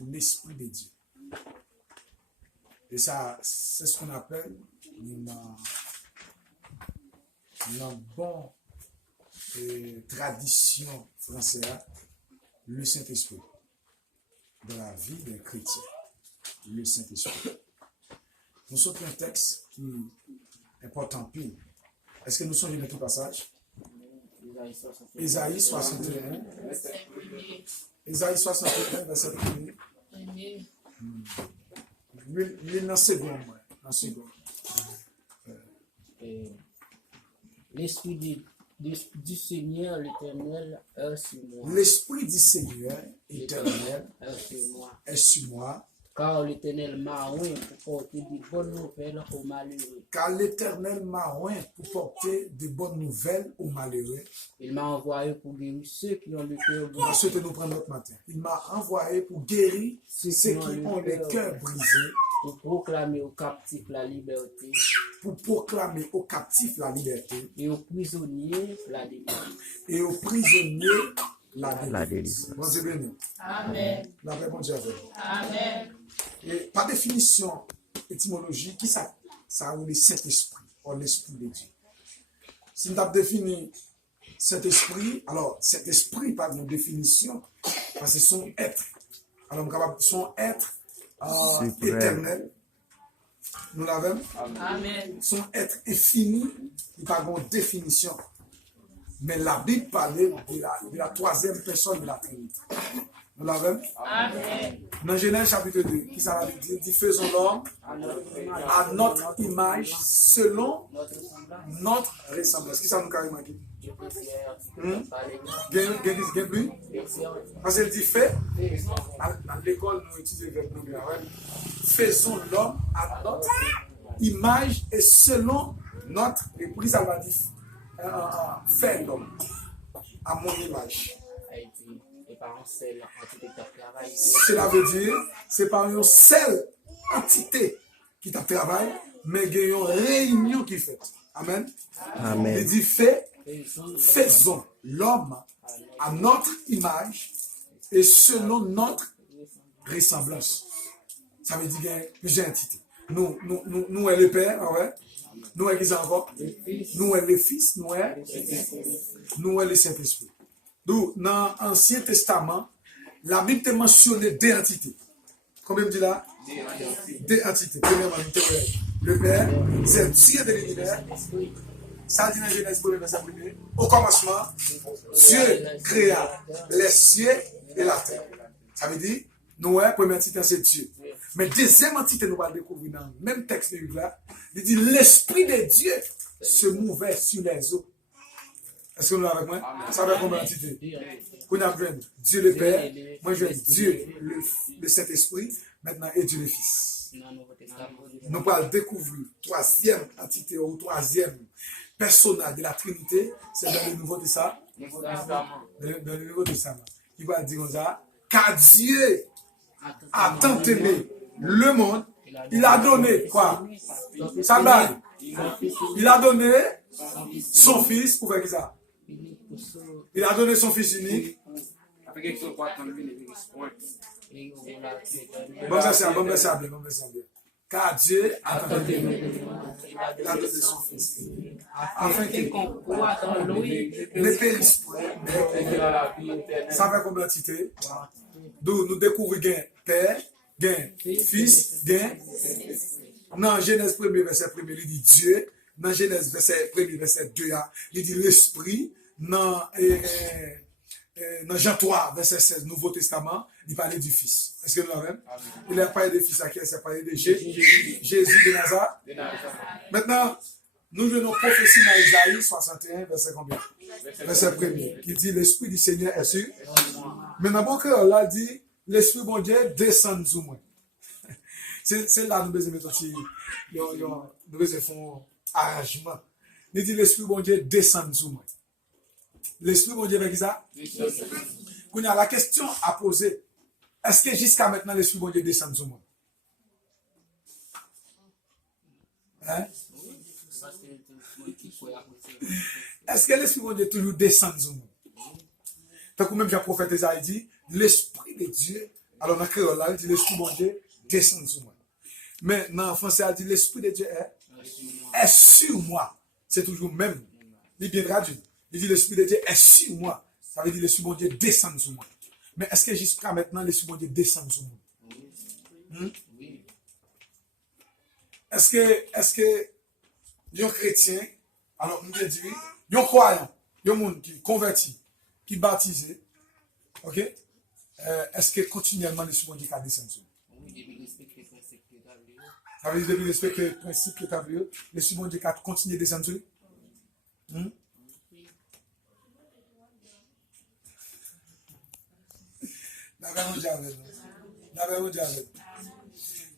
l'Esprit de Dieu. Et ça, c'est ce qu'on appelle une bonne tradition française, le Saint-Esprit. Dans la vie d'un chrétien, le Saint-Esprit. Nous sommes un texte qui est important pile. Est-ce que nous sommes dans tout passage? Ésaïe 61. Ésaïe 61, verset 1. Il est dans seconde. L'Esprit du Seigneur l'Éternel est sur moi. L'Esprit du Seigneur éternel est sur moi. Car l'Éternel m'a oint pour porter de bonnes nouvelles aux malheureux. Car l'Éternel m'a oint pour porter de bonnes nouvelles aux malheureux. Il m'a envoyé pour guérir ceux qui ont le cœur brisé. Dans ce que nous prenons notre matin. Il m'a envoyé pour guérir ceux qui ont le cœur brisé. Pour proclamer aux captifs la liberté. Pour proclamer aux captifs la liberté. Et aux prisonniers la délivrance. Et aux prisonniers la délivrance. Bon Dieu béni. Amen. La paix, bon Dieu avec vous. Amen. Et par définition étymologique, qui ça a le Saint-Esprit, ou l'Esprit de Dieu. Si nous avons défini Saint-Esprit, alors Saint-Esprit par une définition, parce que son être. Alors nous avons son être éternel. Nous l'avons. Amen. Son être infini, il n'a pas de définition. Mais la Bible parlait de la troisième personne de la Trinité. Nous l'avons. Amen. Dans Genèse chapitre 2, qui ça veut dire? Dit faisons l'homme à notre image, selon notre ressemblance. Qui ça nous carrément dit? Bien plus? Parce qu'elle dit fait, dans l'école, nous étudions le verbe. Faisons l'homme à notre image et selon notre, et puis ça va dire, faire l'homme à mon image. Cela veut dire, c'est pas une seule entité qui t'a travaillé, mais il y a une réunion qui fait. Amen. Amen. Il dit faisons l'homme à notre image et selon notre ressemblance. Ça veut dire qu'il y a plusieurs entités. Nous est le Père, ouais. Nous est qui encore? Nous est le Fils, nous est le Saint-Esprit. Donc, dans l'Ancien Testament, la Bible te mentionne deux entités. Combien me dit là? Deux entités. Premièrement, le Père, c'est Dieu de l'univers. Ça dit dans Genèse 1, verset 1. Au commencement, Dieu créa les cieux et la terre. Ça veut dire, Noé, première entité, c'est Dieu. Mais deuxième entité, nous allons découvrir dans le même texte biblique là. Il dit, l'Esprit de Dieu se mouvait sur les eaux. Est-ce que nous l'avons avec moi? Ça veut dire combien d'entités? On a Dieu le Père, moi je Dieu le Saint-Esprit, maintenant et Dieu le Fils. Nous allons découvrir troisième entité ou troisième personnage de la Trinité, c'est dans le Nouveau Testament. Dans le Nouveau Testament. Il va dire comme ça, car Dieu a tant aimé le monde, il a donné quoi? Ça va. Il a donné son fils pour faire ça. Il a donné son fils unique. Bon, ça bien. Car Dieu a tant aimé. Il a donné son fils unique. Afin qu'il ne périsse point. Ça fait combien d'entités? D'où nous découvrons gain Père, gain Fils, gain. Dans Genèse 1, verset 1, il dit Dieu. Dans Genèse 1, verset 2, il dit l'Esprit. Dans Jean 3, verset 16, Nouveau Testament, il parlait du Fils. Est-ce que nous l'avons? Il a parlé de Fils à qui? Il a parlé de Jésus de Nazareth. Maintenant, nous venons prophétie dans Isaïe 61, verset combien? Verset 1, qui dit l'Esprit du Seigneur est sur. Maintenant, bon cœur, là, dit l'Esprit bon Dieu descend sous moi. C'est là nous devons mettre aussi, nous devons faire un arrangement. Il dit l'Esprit bon Dieu descend sous moi. L'Esprit bon Dieu avec ça? Quand il y a la question à poser, est-ce que jusqu'à maintenant l'Esprit bon Dieu descend sous moi? Hein? Est-ce que l'Esprit bon Dieu toujours descend sous moi? Tant que même j'ai prophète Isaïe dit, l'Esprit de Dieu Alors, dans le créole, là, il dit l'esprit bon Dieu descend sur moi. Mais dans le français, il dit l'esprit de Dieu est sur moi. C'est toujours même. Il est bien traduit. Il dit l'esprit de Dieu est sur moi. Ça veut dire l'esprit bon Dieu descend sur moi. Mais est-ce que jusqu'à maintenant, l'esprit bon Dieu descend sur moi? Est-ce que les chrétiens, alors, nous dit, les croyants, les gens qui convertis, qui baptisés, ok? Est-ce que continuellement l'esprit bon Dieu descend sur moi? Oui, depuis respecter les principes qui établis. Ça veut dire depuis respecter les principes qui établis, l'esprit bon Dieu continue de descendre sur lui?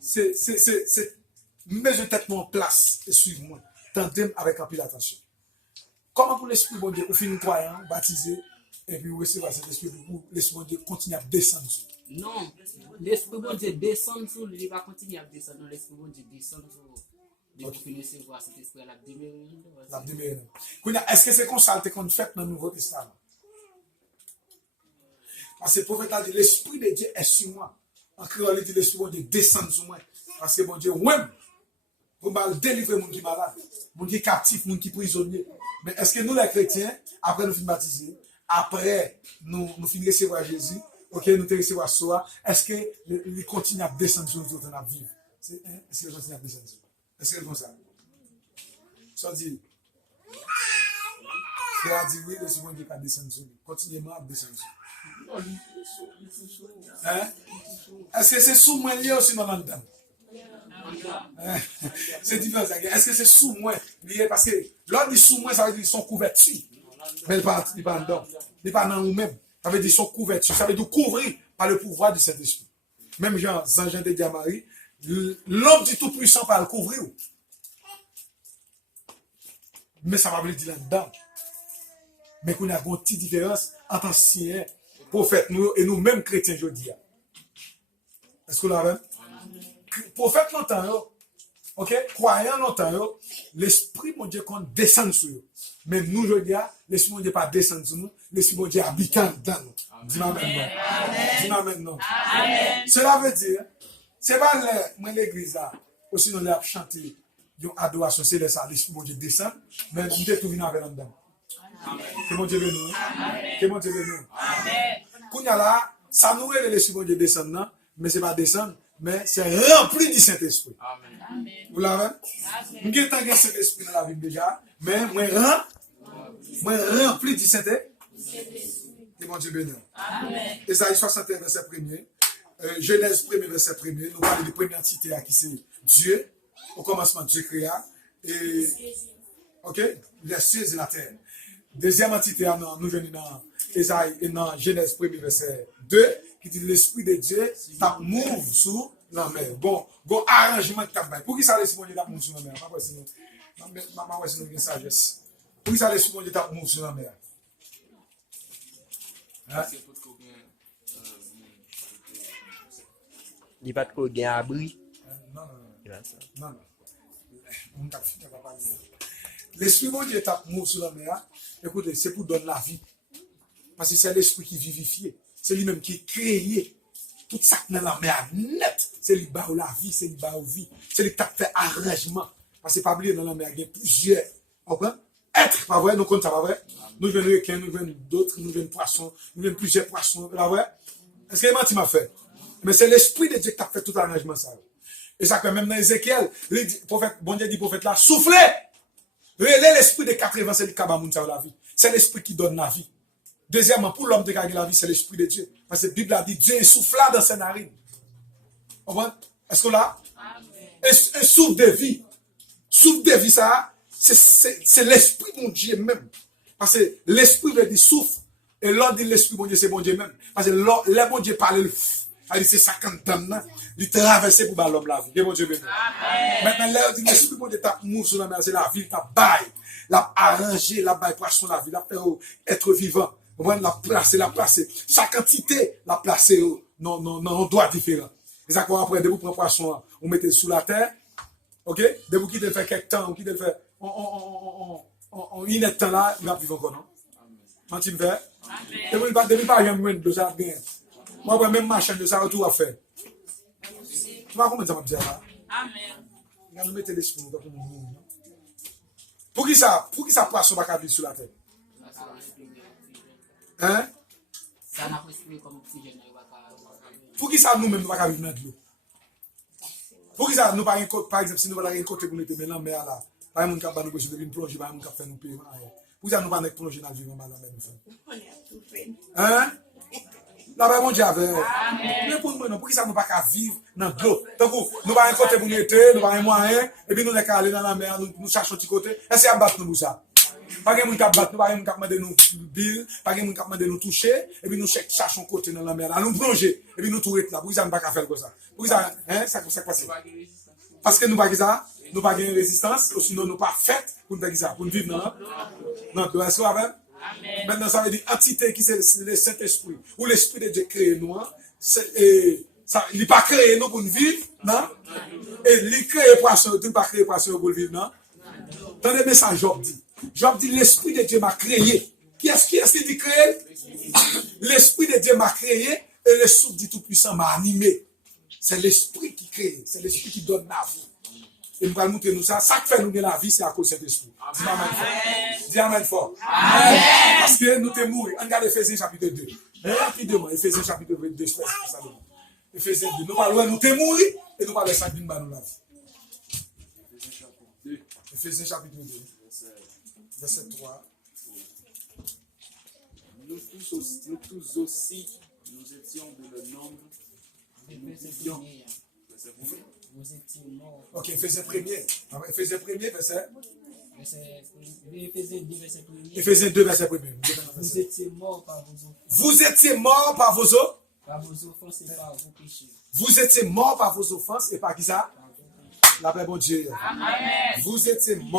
C'est mettez tête en place et suivez-moi. Tentez avec un peu d'attention. Comment pour l'esprit bon Dieu, vous finissez croyant, baptisé, et puis vous recevez cet esprit, l'esprit bon Dieu continue à descendre sur vous? Non, l'esprit bon Dieu descend sur lui, il va continuer à descendre. Non, l'esprit bon Dieu descend sur vous. Vous finissez voir cet esprit à la démérine. Est-ce que c'est comme ça qu'on fait dans le Nouveau Testament? Parce que le prophète a dit, l'esprit de Dieu est sur moi. En créole, il dit, l'esprit de Dieu descend sur moi. Parce que bon Dieu, ouais, pour me délivrer les gens qui sont malades, les gens qui sont captifs, les gens qui sont prisonniers. Mais est-ce que nous, les chrétiens, après nous finissons baptiser, après nous finissons recevoir Jésus, ok, nous te recevoir soi, est-ce qu'il continue à descendre sur nous dans la vie? Est-ce qu'il continue à descendre sur nous? Est-ce que c'est comme ça? Ça dit, c'est à dire oui, l'esprit de Dieu qui descend sur nous. Continuellement à descendre sur nous. Hein? Est-ce que c'est sous moi lié aussi dans l'endam? C'est différent. Est-ce que c'est sous moi lié? Parce que l'autre dit sous moi, ça veut dire qu'ils sont couvertus. Mais il n'est pas dedans. Il n'est pas dans nous-mêmes. Ça veut dire qu'ils sont couvertus. Ça veut dire couvrir par le pouvoir du Saint-Esprit. Même Jean de Diamari, l'homme du Tout-Puissant va le couvrir. Mais ça va dire là-dedans. Mais qu'on a une petite différence entre anciens prophètes nous et nous-mêmes chrétiens aujourd'hui. Est-ce que vous l'avez? Prophète longtemps, ok? Croyant longtemps, l'esprit mon Dieu qu'on descend sur eux. Mais nous aujourd'hui, l'esprit mon Dieu pas descend sur nous, l'esprit mon Dieu habitant dans nous. Dis-moi maintenant. Dis-moi maintenant. Cela veut dire, c'est pas l'église là, aussi nous l'avons chanté, une adoration, c'est ça, l'esprit mon Dieu descend, mais nous devons tout venir avec là-dedans. Que mon Dieu bénisse. Que mon Dieu bénisse. Quand là, ça nous aide l'esprit mon Dieu descendre, mais c'est pas descendre, mais c'est rempli du Saint-Esprit. Vous l'avez? Nous avons le Saint-Esprit dans la Bible déjà, mais moi rempli du Saint-Esprit. Que mon Dieu bénisse. Ésaïe 61, verset 1er. Genèse 1er, verset 1er. Nous parlons de la première entité qui c'est Dieu. Au commencement, Dieu créa. Et, ok? Les cieux et la terre. Deuxième entité, nous venons dans Ésaïe et dans Genèse 1er, verset 2, qui dit l'esprit de Dieu tape move sous la mer. Bon arrangement de tape. Pour qui ça l'esprit de Dieu tape move sous la mer? Maman, c'est une sagesse. Pour qui ça l'esprit de Dieu tape move sous la mer? Il n'y a pas de quoi gain abri. Non. L'esprit de Dieu tape move sous la mer. Écoutez, c'est pour donner la vie. Parce que c'est l'esprit qui vivifie. C'est lui-même qui est créé. Tout ça dans la mer net. C'est lui qui bat la vie, c'est lui qui bat la vie. C'est lui qui fait arrangement. Parce que pas oublier dans la mer, il y a plusieurs. Être, pas vrai, nous comptons ça, pas vrai? Nous venons requins, nous venons d'autres, nous venons poissons, nous venons plusieurs poissons, pas vrai? Est-ce que menti m'a fait? Mais c'est l'esprit de Dieu qui a fait tout l'arrangement ça. Et ça fait même dans Ézéchiel, le prophète, bon Dieu dit prophète là, soufflez! Relais l'esprit de 80, c'est le kabamoun ça la vie. C'est l'esprit qui donne la vie. Deuxièmement, pour l'homme de gagner la vie, c'est l'esprit de Dieu. Parce que la Bible a dit, Dieu est souffla dans ses narines. Est-ce que là? Un souffle de vie. Souffle de vie, ça, c'est l'esprit de mon Dieu même. Parce que l'esprit veut dire souffle. Et l'homme dit l'esprit de mon Dieu, c'est mon Dieu même. Parce que le bon Dieu parle, c'est ça quand donne, il traverse pour l'homme la vie. Que mon Dieu bénisse. Maintenant, l'heure dit l'esprit de mon Dieu tape mou sur la mer, c'est la vie, tape bail. La arranger, la bail poisson la vie, la faire être vivant. La placer. Chaque entité, la placer, non, doit différent. Et ça, quand après, de vous prendre poisson, vous mettez sous la terre, ok? De vous qui devez faire quelques temps, ou qui devez faire, on y est temps là, il va vivre encore, non? Quand tu me fais? De vous pas, rien de ça bien. Moi, même ma chaîne de ça, tout à faire. Tu vois comment ça m'a dit là? Amen. Nous mettons l'esprit dans le monde. Pour qui ça passe pas vivre sur la terre? Hein? Ça n'a pas expliqué comme oxygène. Pour qui ça nous-mêmes nous pas vivre dans l'eau? Pour qui ça nous pas par exemple si nous pas un côté pour mettre maintenant mer là. Par exemple nous cap nous besoin de venir plonger par exemple cap faire nous payer. Pour ça nous pas plonger dans le vivre mal la mer nous fait. Hein? La paix mon Dieu avec. Mais pour nous non, pour qui ça nous pas vivre dans l'eau? Donc nous pas un côté pour mettre, nous pas un moyen et puis nous les aller dans la mer nous cherchons petit côté. Est-ce qu'il y a battre nous pour ça? Pas que moun k'ap battre nous, pas que moun k'ap demander nous bill, pas que moun k'ap demander nous toucher et puis nous cherchons côté dans la mer là, nous plonger et puis nous tout là. Pour ça nous pas faire comme ça. Pour ça hein, ça passe. Parce que nous pas ça, nous pas gain résistance, ou sinon nous pas fait pour faire ça, pour vivre dans non, est-ce que avec maintenant ça veut dire entité qui c'est le Saint-Esprit ou l'esprit de Dieu créé nous, et ça il pas créé nous pour vivre, non? Et il créé poisson, il pas créé poisson pour vivre, non? Attendez mais ça Job dit. Job dit l'esprit de Dieu m'a créé. Qui est-ce qui dit créé? L'esprit de Dieu m'a créé et le souffle du Tout-Puissant m'a animé. C'est l'esprit qui crée, c'est l'esprit qui donne la vie. Et nous allons montrer nous ça. Ça qui fait nous la vie, c'est à cause de cet esprit. Dis amen fort. Dis amen fort. Amen. Parce que nous sommes morts. On regarde Ephésiens chapitre 2. Rapidement, Ephésiens chapitre 2. Ephésiens 2. Nous parlons, nous sommes morts et nous parlons de ça qui nous donne la vie. Ephésiens chapitre 2. Verset 3. Nous tous aussi, nous étions de le nombre. Vous étiez morts. Ok, Ephésiens 1er. Ephésiens 1er, verset. Ephésiens 2, verset 1er. Ephésiens 2, verset 1er. Vous étiez morts par vos offenses. Vous étiez morts par vos offenses. Par vos offenses et par vos péchés. Vous étiez morts par vos offenses et par qui ça? La paix, bon Dieu. Amen. Vous étiez morts.